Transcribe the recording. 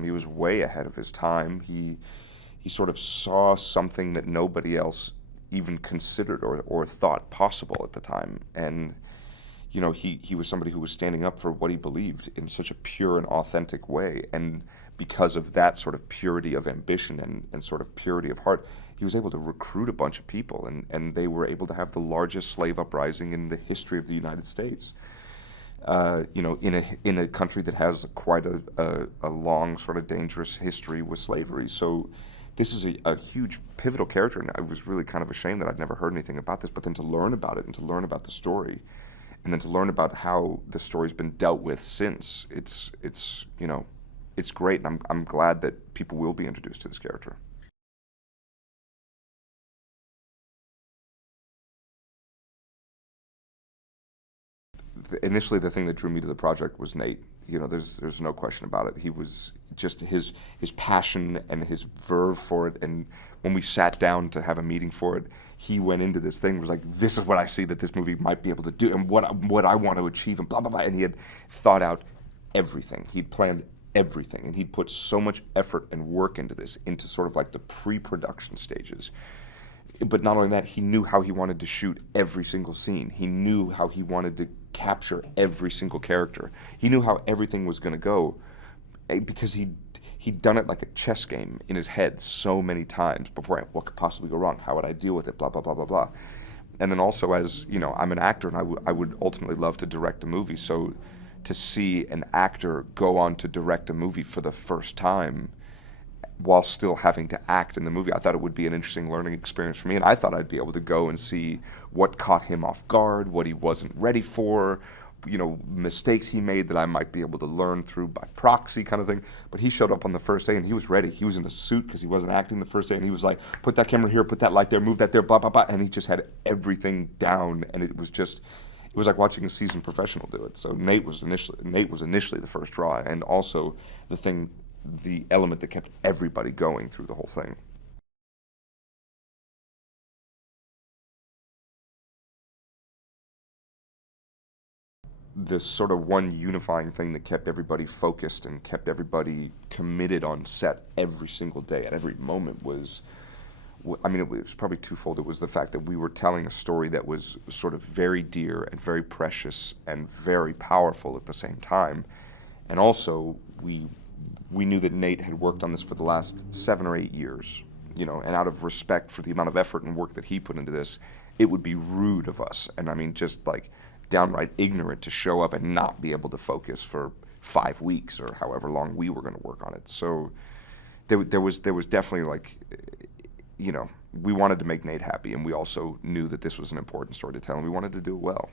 He was way ahead of his time. He sort of saw something that nobody else even considered or thought possible at the time. And he was somebody who was standing up for what he believed in such a pure and authentic way. And because of that sort of purity of ambition and sort of purity of heart, he was able to recruit a bunch of people, and they were able to have the largest slave uprising in the history of the United States. In a country that has quite a long, sort of dangerous history with slavery. So this is a huge pivotal character, and I was really kind of ashamed that I'd never heard anything about this. But then to learn about it and to learn about the story, and then to learn about how the story's been dealt with since, it's great, and I'm glad that people will be introduced to this character. Initially, the thing that drew me to the project was Nate. There's no question about it. He was just his passion and his verve for it. And when we sat down to have a meeting for it, he went into this thing, was like, "This is what I see that this movie might be able to do, and what I want to achieve," and blah blah blah. And he had thought out everything. He'd planned everything, and he'd put so much effort and work into this, into sort of like the pre-production stages. But not only that, he knew how he wanted to shoot every single scene. He knew how he wanted to capture every single character. He knew how everything was going to go, because he'd done it like a chess game in his head so many times before. What could possibly go wrong? How would I deal with it? Blah blah blah blah blah. And then also, as you know, I'm an actor, and I would ultimately love to direct a movie. So to see an actor go on to direct a movie for the first time while still having to act in the movie, I thought it would be an interesting learning experience for me, and I thought I'd be able to go and see what caught him off guard, what he wasn't ready for, mistakes he made that I might be able to learn through by proxy, kind of thing. But he showed up on the first day, and he was ready. He was in a suit because he wasn't acting the first day, and he was like, "Put that camera here, put that light there, move that there, blah blah blah," and he just had everything down, and it was like watching a seasoned professional do it. So Nate was initially the first draw, and also the element that kept everybody going through the whole thing. The sort of one unifying thing that kept everybody focused and kept everybody committed on set every single day at every moment was, I mean, it was probably twofold. It was the fact that we were telling a story that was sort of very dear and very precious and very powerful at the same time. And also, we knew that Nate had worked on this for the last 7 or 8 years, and out of respect for the amount of effort and work that he put into this, it would be rude of us, and I mean just like downright ignorant, to show up and not be able to focus for 5 weeks or however long we were going to work on it. So there was definitely like, we wanted to make Nate happy, and we also knew that this was an important story to tell, and we wanted to do it well.